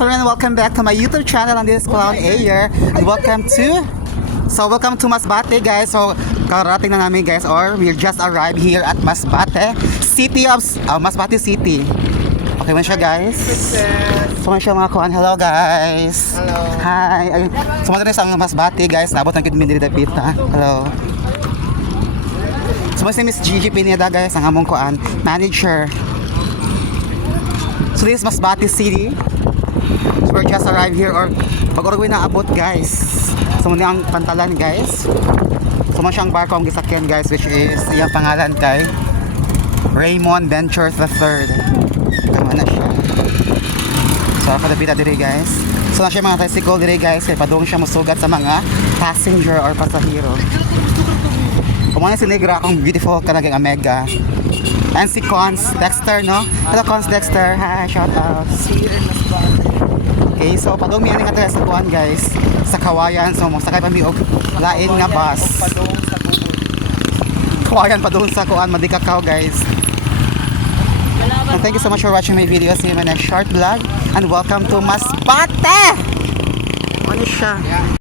afternoon, welcome back to my YouTube channel, and this is Clown Ayer, and welcome to Masbate, guys. So karating na namin, guys, or we just arrived here at Masbate City of Masbate City. Okay man siya, guys. So man siya mga kuan. Hello, guys. Hello. Hi. Sumunod rin sa Masbate, guys. Nabot ang kidmin dito pita. Hello. So si Miss Gigi Pineda, guys, ang among kuan manager. So this is Masbate City. So we're just arrived here, or pag-oragway na abot, guys. So muna ang pantalan, guys. So man siyang barko ang gisakyan, guys, which is iyang pangalan kay Raymond Ventures III. Tama na siya. So kadapita diri, guys. So na siya mga tricycle diri, guys, kay padung siya musugat sa mga passenger or pasahero. Kumana si Negra akong beautiful kanagang Omega. And si Cons Dexter, no? Hello, Cons Dexter. Hi, shout out. See you in Masbate. Okay, so padumi ani nga sa kuan, guys, sa Kawayan. So sakay pa mi og lain nga bus. Padung sa bubod. Kawayan pa doon sa kuan Madikakaw, guys. And thank you so much for watching my video. See you in my next short vlog. And welcome to Masbate! Ano siya?